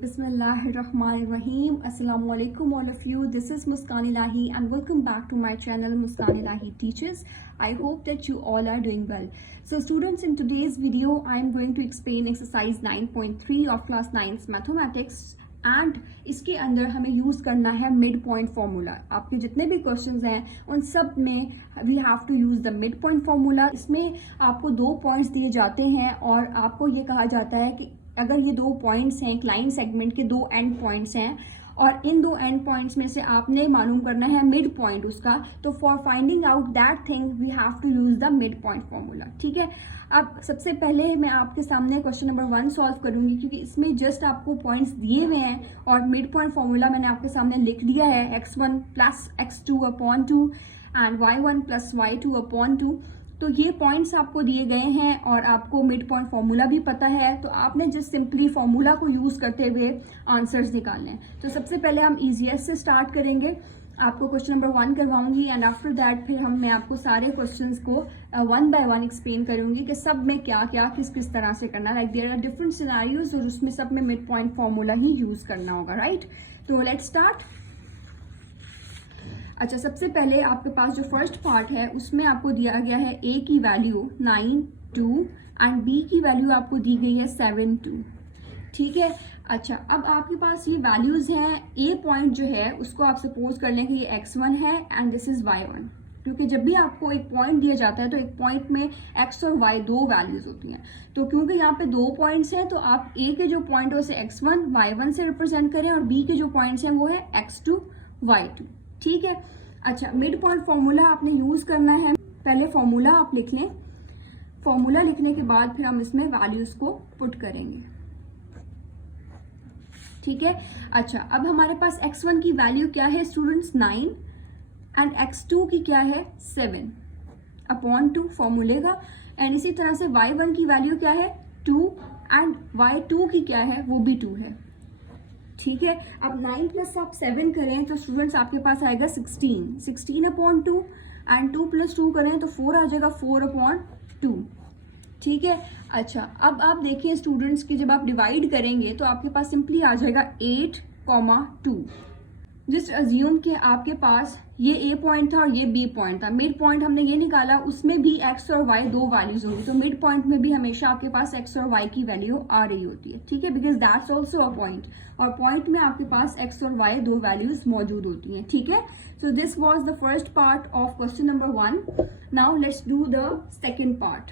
Bismillahirrahmanirrahim. Assalamu alaikum all of you. This is Muskan Ilahi and welcome back to my channel Muskan Ilahi Teaches. I hope that you all are doing well. So students, in today's video I am going to explain exercise 9.3 of class 9 mathematics and इसके अंदर हमें use करना है mid point formula. आपके जितने भी questions हैं उन सब में we have to use the mid point formula. इसमें आपको 2 पॉइंट्स दिए जाते हैं और आपको ये कहा जाता है कि अगर ये 2 पॉइंट्स हैं, क्लाइंट सेगमेंट के 2 एंड पॉइंट्स हैं और इन 2 एंड पॉइंट्स में से आपने मालूम करना है मिड पॉइंट उसका, तो for finding out that thing we have to use the mid point formula. ठीक है, अब सबसे पहले मैं आपके सामने क्वेश्चन नंबर 1 सॉल्व करूंगी क्योंकि इसमें जस्ट आपको पॉइंट्स दिए हुए हैं और मिड पॉइंट फॉर्मूला मैंने आपके सामने लिख दिया है x1 plus x2 upon 2 and y1 plus y2 upon 2. तो ये पॉइंट्स आपको दिए गए हैं और आपको मिड पॉइंट फॉर्मूला भी पता है, तो आपने जस्ट सिंपली फॉर्मूला को यूज करते हुए आंसर्स निकालने हैं. तो सबसे पहले हम इजीएस्ट से स्टार्ट करेंगे. आपको क्वेश्चन नंबर 1 करवाऊंगी एंड आफ्टर दैट फिर मैं आपको सारे क्वेश्चंस को 1 बाय 1 एक्सप्लेन करूंगी कि सब में क्या क्या किस किस तरह से करना. Like there are different scenarios और उसमें सब में मिड पॉइंट फॉर्मूला ही यूज करना होगा. राइट, तो लेट्स स्टार्ट. अच्छा, सबसे पहले आपके पास जो फर्स्ट पार्ट है उसमें आपको दिया गया है a की वैल्यू 9, 2 एंड b की वैल्यू आपको दी गई है 7, 2. ठीक है. अच्छा, अब आपके पास ये वैल्यूज हैं. a पॉइंट जो है उसको आप सपोज कर लें कि ये x1 है एंड दिस इज y1, क्योंकि जब भी आपको एक पॉइंट दिया जाता है तो एक पॉइंट में x और y 2 वैल्यूज होती हैं. तो क्योंकि यहाँ पे 2 पॉइंट्स हैं तो आप a के जो पॉइंट है उसे x1, y1 से रिप्रेजेंट करें और b के जो पॉइंट्स हैं वो है x2, y2. ठीक है. अच्छा, मिड पॉइंट फॉर्मूला आपने यूज करना है. पहले फॉर्मूला आप लिख लें. फॉर्मूला लिखने के बाद फिर हम इसमें वैल्यूज को पुट करेंगे. ठीक है. अच्छा, अब हमारे पास x1 की वैल्यू क्या है स्टूडेंट्स? 9 एंड x2 की क्या है? 7 अपॉन 2 फॉर्मूले का. एंड इसी तरह से y1 की वैल्यू क्या है? 2 एंड y2 की क्या है? वो भी 2 है. ठीक है. अब 9 प्लस आप 7 करें तो स्टूडेंट्स आपके पास आएगा 16 अपॉन 2 एंड 2 प्लस 2 करें तो 4 आ जाएगा 4 अपॉन 2. ठीक है. अच्छा, अब आप देखिए स्टूडेंट्स की जब आप डिवाइड करेंगे तो आपके पास सिंपली आ जाएगा 8,2. जस्ट अज्यूम कि आपके पास ये a पॉइंट था और ये b पॉइंट था. मिड पॉइंट हमने ये निकाला, उसमें भी x और y 2 वैल्यूज होगी, तो मिड पॉइंट में भी हमेशा आपके पास x और y की वैल्यू आ रही होती है. ठीक है, because that's also a point और पॉइंट में आपके पास x और y 2 वैल्यूज मौजूद होती हैं. ठीक है. So this was the first part of question number 1. Now let's do the second part.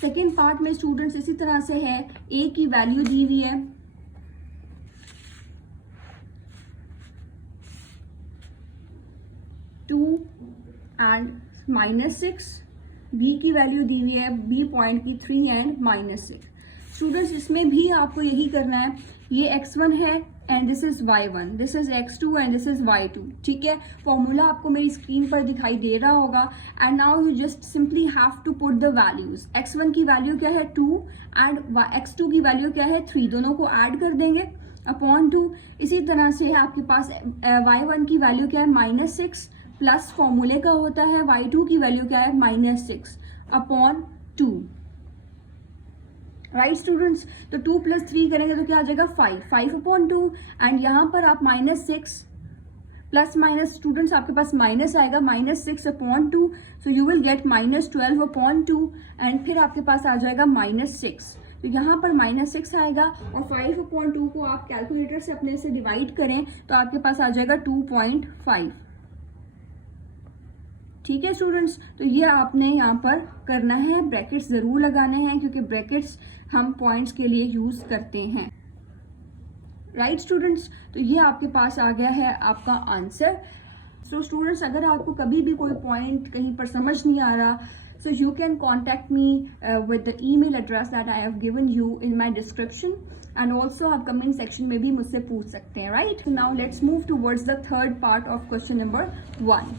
Second part में स्टूडेंट्स इसी तरह से है. a की वैल्यू दी हुई है 2 एंड -6, b की वैल्यू दी हुई है b पॉइंट की 3 एंड -6. स्टूडेंट्स, इसमें भी आपको यही करना है. ये x1 है and this is y1, this is x2 and this is y2. ठीक है. फॉर्मूला आपको मेरी स्क्रीन पर दिखाई दे रहा होगा and now you just simply have to put the values. x1 की वैल्यू क्या है? 2 एंड x2 की वैल्यू क्या है? 3. दोनों को ऐड कर देंगे अपॉन 2. इसी तरह से आपके पास y1 की वैल्यू क्या है? -6 प्लस फॉर्मूले का होता है y2 की वैल्यू क्या है? -6 अपॉन 2. राइट स्टूडेंट्स, तो 2 प्लस 3 करेंगे तो क्या आ जाएगा? 5 अपॉन 2 एंड यहाँ पर आप -6 प्लस माइनस स्टूडेंट्स आपके पास माइनस आएगा -6 upon 2, so you will get -12 upon 2 and फिर आपके पास आ जाएगा -6. तो यहाँ पर -6 आएगा और 5 अपॉन 2 को आप कैलकुलेटर से अपने से डिवाइड करें तो आपके पास आ जाएगा 2.5. ठीक है स्टूडेंट्स, तो ये आपने यहाँ पर करना है. ब्रैकेट्स जरूर लगाने हैं क्योंकि ब्रैकेट्स हम पॉइंट्स के लिए यूज करते हैं. राइट स्टूडेंट्स, तो ये आपके पास आ गया है आपका आंसर. सो स्टूडेंट्स, अगर आपको कभी भी कोई पॉइंट कहीं पर समझ नहीं आ रहा, so you can contact me with the email address that I have given you in my description and also आप comment section में भी मुझसे पूछ सकते हैं. right, so now let's move towards the third part of question number 1.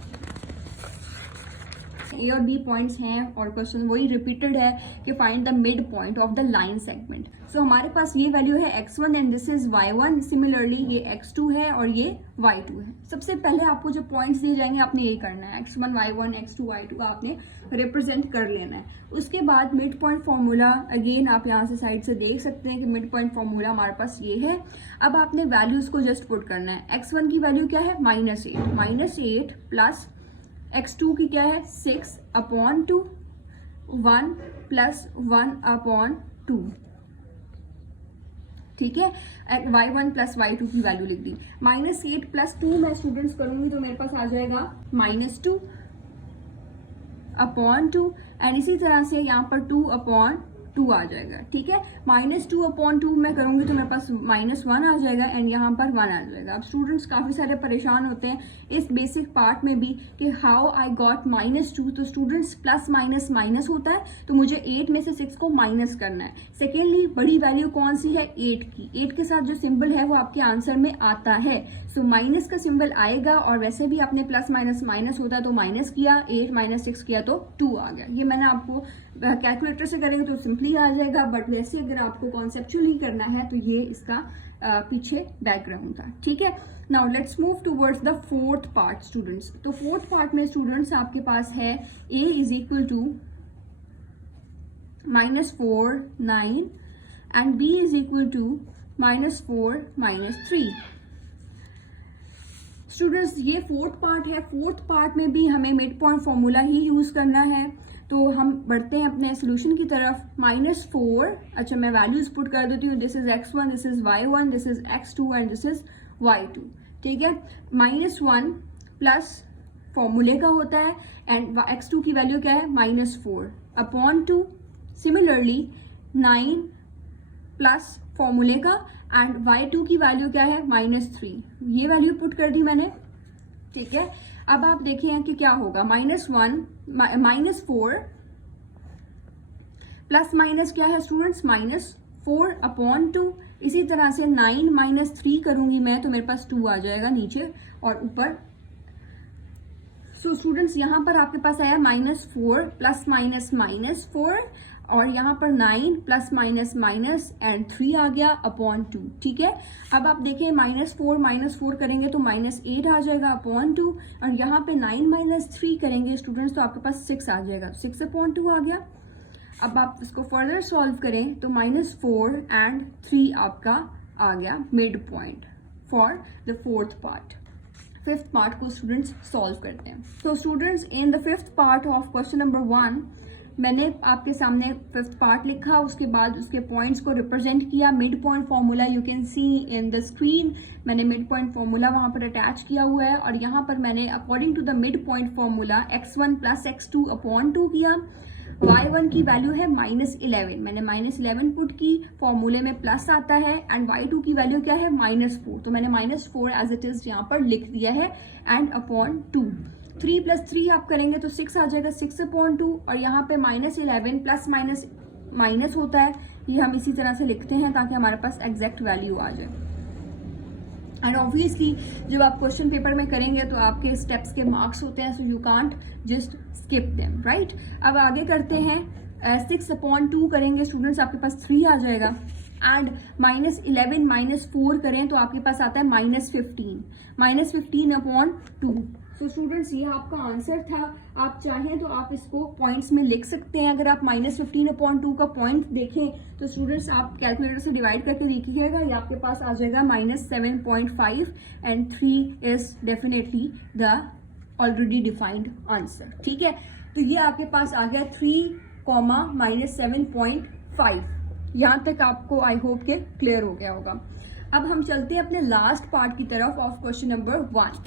ए और B points हैं और क्वेश्चन वही रिपीटेड है कि find the mid point of the line segment. So हमारे पास ये वैल्यू है x1 and this is y1, similarly ये x2 है और ये y2 है। सबसे पहले आपको जो पॉइंट्स दिए जाएंगे आपने ये करना है, x1 y1 x2 y2 का आपने रिप्रेजेंट कर लेना है। उसके बाद मिड पॉइंट फॉर्मूला, अगेन आप यहाँ से साइड से देख सकते हैं कि मिड पॉइंट फॉर्मूला हमारे पास ये है। अब आपने वैल्यूज को जस्ट पुट करना है। x1 की वैल्यू क्या है -8 प्लस x2 की क्या है 6/2, 1 + 1/2, ठीक है। y1 + y2 की वैल्यू लिख दी। -8 + 2 मैं स्टूडेंट्स करूंगी तो मेरे पास आ जाएगा -2/2 एंड इसी तरह से यहाँ पर 2/2 आ जाएगा, ठीक है। -2/2 मैं करूंगी तो मेरे पास -1 आ जाएगा एंड यहाँ पर 1 आ जाएगा। अब स्टूडेंट्स काफी सारे परेशान होते हैं इस बेसिक पार्ट में भी कि हाउ आई गॉट -2। तो स्टूडेंट्स प्लस माइनस माइनस होता है, तो मुझे 8 में से 6 को माइनस करना है। सेकेंडली बड़ी वैल्यू कौन सी है 8 की, 8 के साथ जो सिंबल है वो आपके आंसर में आता है। सो माइनस का सिंबल आएगा और वैसे भी आपने प्लस माइनस माइनस होता है तो माइनस किया, 8 - 6 किया तो 2 आ गया। ये मैंने आपको कैलकुलेटर से करेंगे तो सिंपली आ जाएगा, बट वैसे अगर आपको कॉन्सेप्चुअली करना है तो ये इसका पीछे बैकग्राउंड था, ठीक है। Now let's move towards the fourth part students. तो फोर्थ पार्ट में स्टूडेंट्स आपके पास है a = -4 9 एंड b = -4 -3। स्टूडेंट्स ये फोर्थ पार्ट है। फोर्थ पार्ट में भी हमें मिड पॉइंट फॉर्मूला ही यूज करना है। तो हम बढ़ते हैं अपने सोल्यूशन की तरफ। -4, अच्छा मैं वैल्यूज पुट कर देती हूँ। This is x1, this is y1, this is x2 and this is y2, ठीक है। -1 प्लस फॉर्मूले का होता है एंड x2 की वैल्यू क्या है -4/2। सिमिलरली 9 प्लस फॉर्मूले का एंड y2 की वैल्यू क्या है -3। ये वैल्यू पुट कर दी मैंने, ठीक है। अब आप देखिए कि क्या होगा, -4 प्लस माइनस क्या है स्टूडेंट्स -4/2। इसी तरह से 9 - 3 करूंगी मैं तो मेरे पास 2 आ जाएगा नीचे और ऊपर। सो स्टूडेंट्स यहाँ पर आपके पास आया -4 प्लस माइनस -4 और यहाँ पर 9 प्लस माइनस माइनस एंड 3 आ गया /2, ठीक है। अब आप देखें -4 करेंगे तो -8 आ जाएगा /2 और यहाँ पे 9 - 3 करेंगे स्टूडेंट्स तो आपके पास 6 आ जाएगा, 6/2 आ गया। अब आप इसको फर्दर सॉल्व करें तो -4 एंड 3 आपका आ गया mid point for the fourth part. Fifth part को स्टूडेंट्स सॉल्व करते हैं। तो students in the fifth part of question number 1 मैंने आपके सामने फिफ्थ पार्ट लिखा, उसके बाद उसके पॉइंट्स को रिप्रेजेंट किया। Mid point formula you can see in the screen, मैंने मिड पॉइंट फॉर्मूला वहां पर अटैच किया हुआ है और यहाँ पर मैंने according to the mid point formula x1 + x2/2 किया। y1 की वैल्यू है -11, मैंने -11 पुट की, फॉर्मूले में प्लस आता है एंड y2 की वैल्यू क्या है -4, तो मैंने -4 एज इट इज यहाँ पर लिख दिया है एंड /2। 3 + 3 आप करेंगे तो 6 आ जाएगा, 6/2 और यहाँ पे -11 प्लस माइनस माइनस होता है, ये हम इसी तरह से लिखते हैं ताकि हमारे पास एग्जैक्ट वैल्यू आ जाए। एंड ऑब्वियसली जब आप क्वेश्चन पेपर में करेंगे तो आपके स्टेप्स के मार्क्स होते हैं, so you can't just skip them, right. अब आगे करते हैं, 6/2 करेंगे स्टूडेंट्स आपके पास 3 आ जाएगा एंड -11 - 4 करें तो आपके पास आता है -15/2। सो स्टूडेंट्स ये आपका आंसर था। आप चाहें तो आप इसको पॉइंट्स में लिख सकते हैं। अगर आप -15/2 का पॉइंट देखें तो स्टूडेंट्स आप कैलकुलेटर से डिवाइड करके देखिएगा, ये आपके पास आ जाएगा -7.5 and 3 is definitely the already defined answer, ठीक है। तो ये आपके पास आ गया 3, -7.5। यहाँ तक आपको आई होप के क्लियर हो गया होगा। अब हम चलते हैं अपने लास्ट पार्ट की तरफ of question number 1।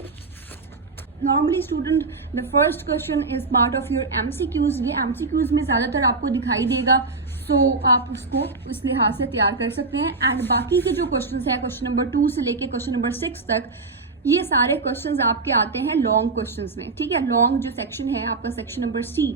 Normally student the first question is part of your MCQs। ये MCQs में ज्यादातर आपको दिखाई देगा, सो आप उसको इस लिहाज से तैयार कर सकते हैं। एंड बाकी के जो क्वेश्चंस है क्वेश्चन नंबर 2 से लेके क्वेश्चन नंबर 6 तक, ये सारे क्वेश्चंस आपके आते हैं लॉन्ग क्वेश्चंस में, ठीक है। लॉन्ग जो सेक्शन है आपका सेक्शन नंबर C,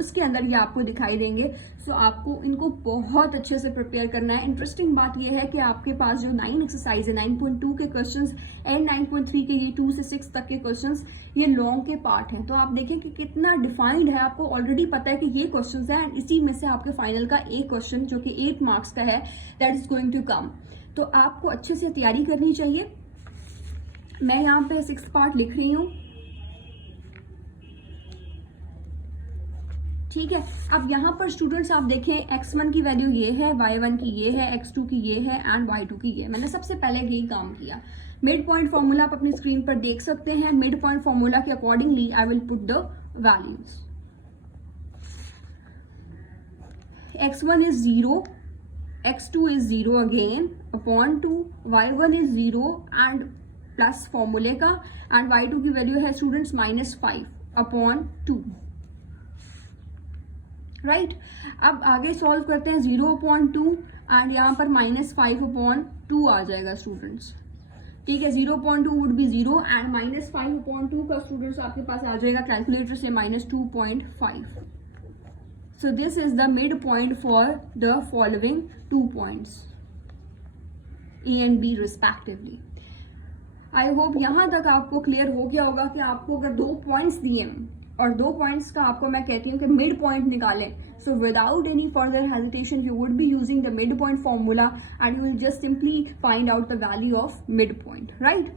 उसके अंदर ये आपको दिखाई देंगे। सो आपको इनको बहुत अच्छे से प्रिपेयर करना है। इंटरेस्टिंग बात ये है कि आपके पास जो 9 एक्सरसाइज है, 9.2 के क्वेश्चंस एंड 9.3 के ये 2 से 6 तक के क्वेश्चंस ये लॉन्ग के पार्ट हैं। तो आप देखें कि कितना डिफाइंड है, आपको ऑलरेडी पता है कि ये क्वेश्चंस है एंड इसी में से आपके फाइनल का एक क्वेश्चन जो कि 8 मार्क्स का है that is going to come. तो आपको अच्छे से तैयारी करनी चाहिए। मैं यहाँ पे 6 पार्ट लिख रही हूँ, ठीक है। अब यहाँ पर स्टूडेंट्स आप देखें x1 की वैल्यू ये है, y1 की ये है, x2 की ये है एंड y2 की ये। मैंने सबसे पहले यही काम किया। मिड पॉइंट फॉर्मूला आप अपनी स्क्रीन पर देख सकते हैं। मिड पॉइंट फॉर्मूला के accordingly I will put the values. x1 is 0, x2 is 0 again upon 2, y1 is 0 and plus फॉर्मूले का एंड y2 की वैल्यू है स्टूडेंट्स -5 अपॉन 2, राइट। अब आगे सॉल्व करते हैं। 0 अपॉन 2 एंड यहाँ पर -5 अपॉन 2 आ जाएगा स्टूडेंट्स, ठीक है। 0 upon 2 would be 0 and -5 upon 2 का स्टूडेंट्स आपके पास आ जाएगा कैलकुलेटर से -2.5। So this is the midpoint for the following 2 points, A and B respectively. I hope यहाँ तक आपको क्लियर हो गया होगा कि आपको अगर 2 पॉइंट्स दिए और 2 पॉइंट्स का आपको मैं कहती हूँ कि मिड पॉइंट निकालें, so without any further hesitation you would be using the midpoint formula and you will just simply find out the value of midpoint, right?